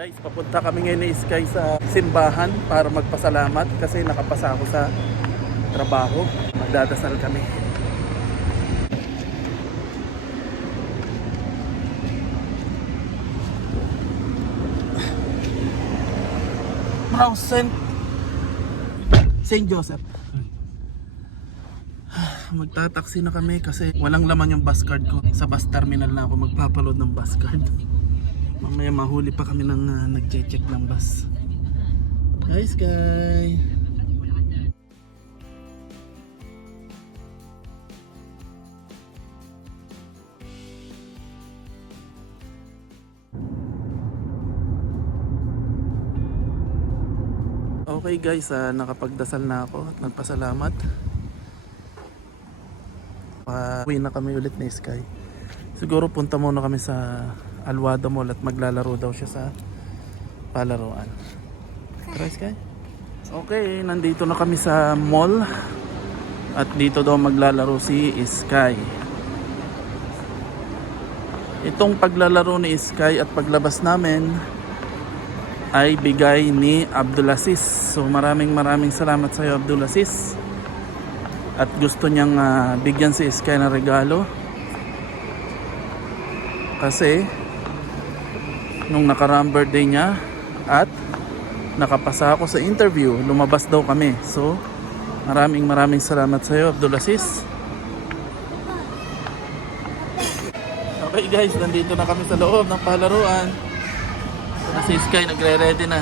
Guys, papunta kami ngayon ni Sky sa simbahan para magpasalamat kasi nakapasa ako sa trabaho. Magdadasal kami. Mount St. Joseph. Magtataksi na kami kasi walang laman yung bus card ko. Sa bus terminal na ako magpapaload ng bus card. Mamaya mahuli pa kami ng nag-check ng bus. Hi Sky! Okay guys, nakapagdasal na ako at nagpasalamat. Uwi na kami ulit ni Sky. Siguro punta muna kami sa Alwada Mall at maglalaro daw siya sa palaruan. Tara Sky? Okay, nandito na kami sa mall. At dito daw maglalaro si Sky. Itong paglalaro ni Sky at paglabas namin ay bigay ni Abdulaziz. So maraming salamat sa iyo Abdulaziz. At gusto niyang bigyan si Sky ng regalo. Kasi nung nakaraang birthday niya at nakapasa ako sa interview, lumabas daw kami. So maraming salamat sa iyo Abdulaziz. Okay guys, nandito na kami sa loob ng palaruan. So, si Sky nagre-ready na.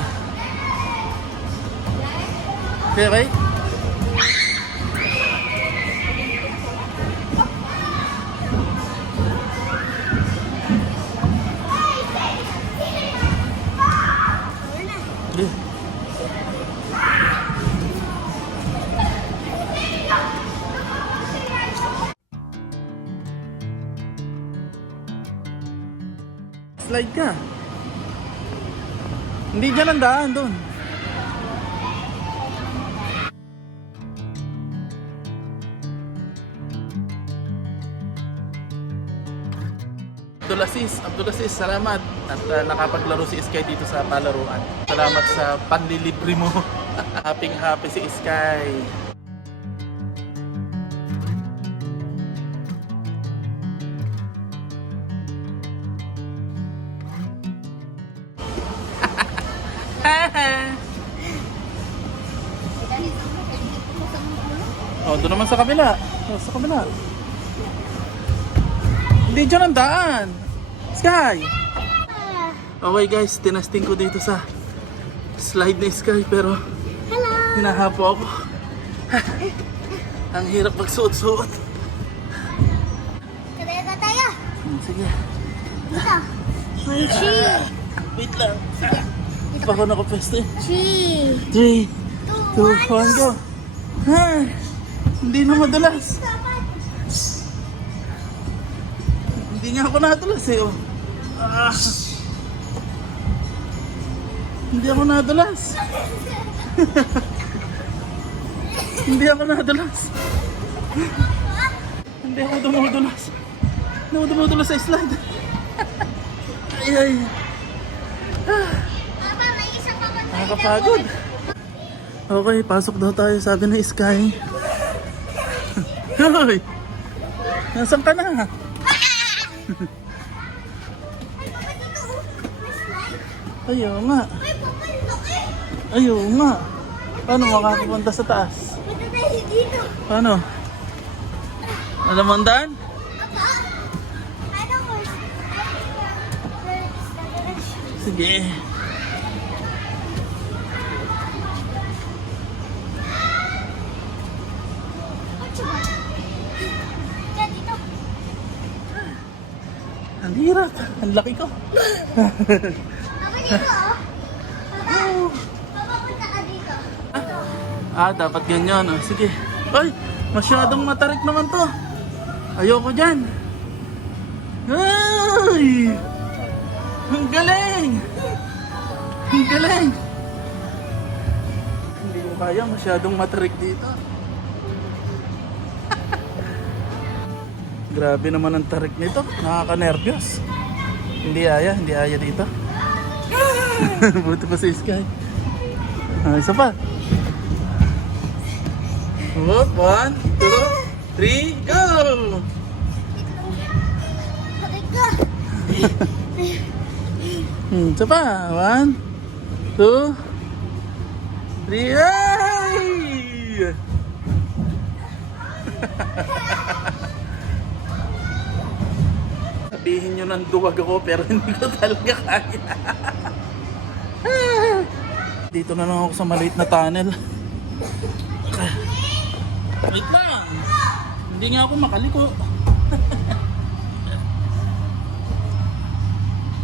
Okay? Slide ka. Hindi dyan ang daan doon. Abdulaziz, salamat. At nakapaglaro si Sky dito sa palaruan. Salamat sa panlilibre mo. Happy si Sky. Oh, doon naman sa kabila. Sa kabila. Hindi dyan ang daan. Sky! Okay guys, tinasting ko dito sa slide ni Sky pero hinahapo ako. Ang hirap magsuot-suot. Kaya ka tayo. Sige. Dito. Manchi. Wait lang. Pa ako nakapeste. 3, 3, 2, 2, 1, go. Hindi na madulas. Hindi nga ako nadulas eh. Oh. Hindi ako nadulas. Hindi ako nadulas. Hindi ako dumudulas. Hindi ako dumudulas sa slide. Ay. Papa, may isa pa ba? Nakakapagod. Okay, pasok daw tayo, sabi ni Sky. Hoy! Nasaan ka na? Ayaw nga. Ayaw nga. Paano makakapunta sa taas? Punta tayo dito. Paano? Alam mo ang daan? Papa, ano mo? Sige. Ang hirap. Ang laki ko. Papa, dito oh. Papa, punta ka dito. Dapat ganyan. Sige. Ay, masyadong matarik naman to. Ayoko dyan. Ay! Ang galing! Ang galing! Hindi ko kaya, masyadong matarik dito. Grabe naman ang tarik nito. Nakaka-nervyos. Hindi aya dito. Buti pa si Sky. Isa pa. Whoop, 1, 2, 3, go! Aray ka. Isa pa. 1, 2, 3, ay! Sabihin nyo ng duwag ako pero hindi ko talaga kaya. Dito na lang ako sa maliit na tunnel. Wait lang. Hindi nga ako makaliko.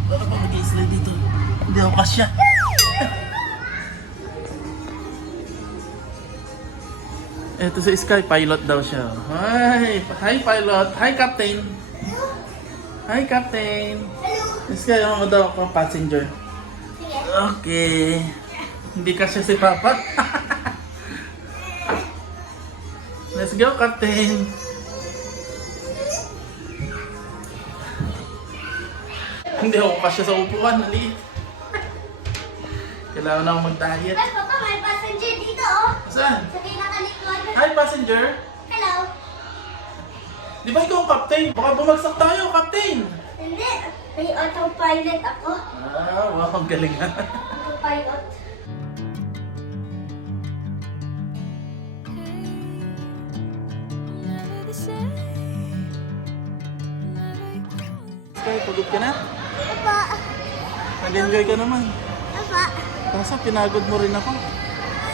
Para pa mag-i-slide dito. Hindi ako kasya. Ito si Sky, pilot daw siya. Hi pilot. Hi Captain. Hi Captain. Sky, ako daw ako passenger. Sige. Okay. Hindi kasya si Papa. Let's go, Captain. Hindi ako kasya sa upuan. Maliit. Kailangan na akong mag-diet. Ay, Papa, may passenger dito, oh. Saan? Sa pinakalikod. Hi, passenger. Hello. Di ba ikaw ang captain? Baka bumagsak tayo, captain. Hindi. May autopilot ako. Wow, ang galing ha. Autopilot. Sky, pagod ka na? Papa. Nag-enjoy ka naman. Papa. Kaso pinagod mo rin ako.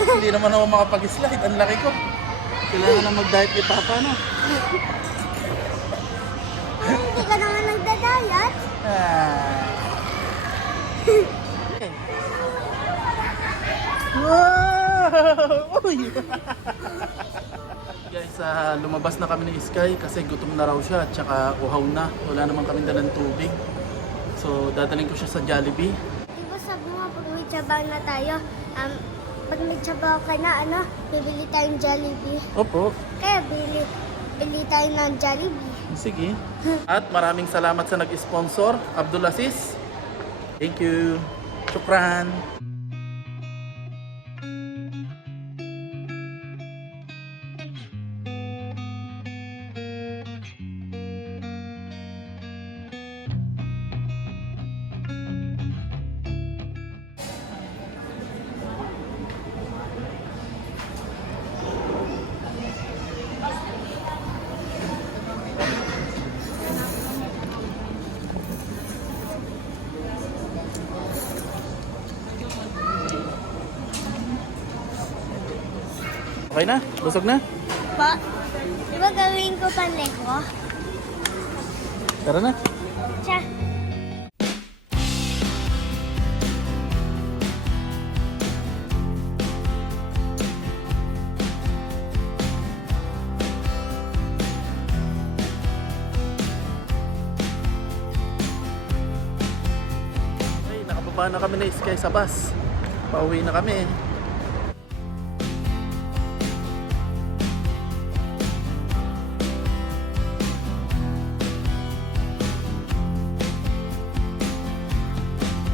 Hindi naman ako makapag-slide. Ang laki ko. Kailangan na mag-diet ni Papa, no? Hindi ka naman nagdadayat. Wow! Uy! Guys, lumabas na kami ni Sky kasi gutom na raw siya at saka uhaw na. Wala naman kami dalang tubig. So, dadaling ko siya sa Jollibee. Di ba sabi mo pag may tsabaw na tayo, pag may tsabaw ka na, bibili tayong Jollibee. Opo. Kaya bili tayo ng Jollibee. Sige. At maraming salamat sa nag-sponsor, Abdulaziz. Thank you. Shukran. Okay na? Busog na? Pa, di ba gawin ko panleko? Tara na. Tsa. Okay, nakababa na kami na Sky sa bus. Pauwi na kami.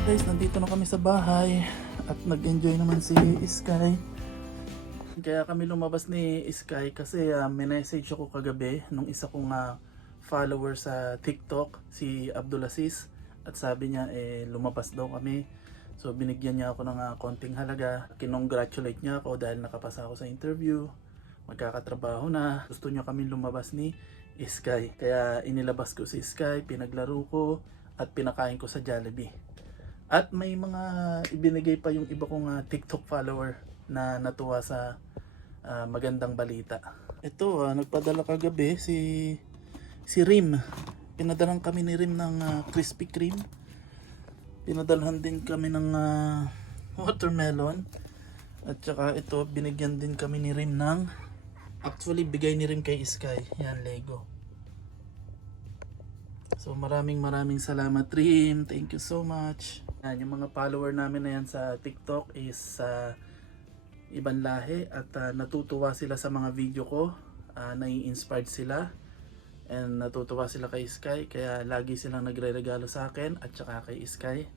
Guys, nandito na kami sa bahay at nag-enjoy naman si Sky. Kaya kami lumabas ni Sky kasi may message ako kagabi nung isa kong follower sa TikTok, si Abdulaziz, at sabi niya lumabas daw kami. So binigyan niya ako ng konting halaga. Kinongratulate niya ako dahil nakapasa ako sa interview. Magkakatrabaho na. Gusto niya kami lumabas ni Sky. Kaya inilabas ko si Sky, pinaglaro ko at pinakain ko sa Jollibee. At may mga ibinigay pa yung iba kong TikTok follower na natuwa sa magandang balita. Ito, nagpadala kagabi si Rim. Pinadalan kami ni Rim ng Krispy Kreme. Pinadalhan din kami ng watermelon. At saka ito, binigyan din kami ni Rim ng, actually bigay ni Rim kay Sky. Yan, Lego. So maraming salamat Rim. Thank you so much. Yan, yung mga follower namin na yan sa TikTok is ibang lahi at natutuwa sila sa mga video ko. Nai-inspired sila and natutuwa sila kay Sky, kaya lagi silang nagre-regalo sa akin at saka kay Sky.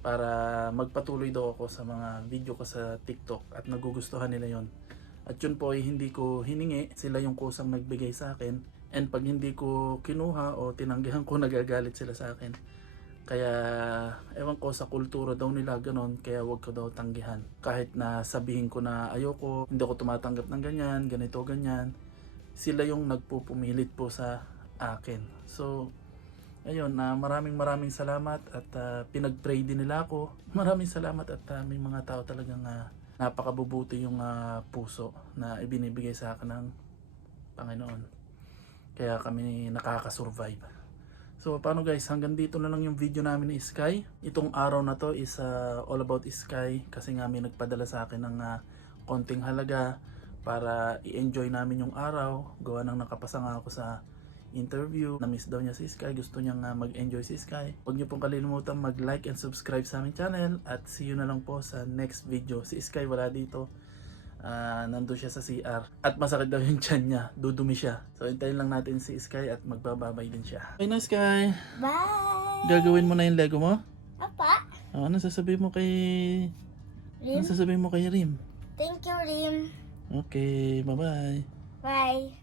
para magpatuloy daw ako sa mga video ko sa TikTok at nagugustuhan nila yon. At yun po ay hindi ko hiningi, sila yung kusang nagbigay sa akin. And pag hindi ko kinuha o tinanggihan ko, nagagalit sila sa akin. Kaya ewan ko, sa kultura daw nila ganon, kaya wag ko daw tanggihan. Kahit na sabihin ko na ayoko, hindi ako tumatanggap ng ganyan, ganito, ganyan, sila yung nagpupumilit po sa akin. So ayun, maraming salamat at pinag-pray din nila ako. Maraming salamat at may mga tao talagang napakabubuti yung puso na ibinibigay sa akin ng Panginoon. Kaya kami nakaka-survive. So paano guys, hanggang dito na lang yung video namin ni Sky. Itong araw na to is all about Sky kasi nga may nagpadala sa akin ng konting halaga para i-enjoy namin yung araw. Gawa nang nakapasa nga ako sa interview. Na-miss daw niya si Sky. Gusto niyang mag-enjoy si Sky. Huwag niyo pong kalimutan mag-like and subscribe sa aming channel. At see you na lang po sa next video. Si Sky wala dito. Nandun siya sa CR. At masakit daw yung tiyan niya. Dudumi siya. So hintayin lang natin si Sky at magbababay din siya. Okay na Sky. Bye! Gagawin mo na yung Lego mo? Apa? Ano sasabihin mo kay... Rim? Ano sasabihin mo kay Rim? Thank you, Rim. Okay, bye-bye. Bye.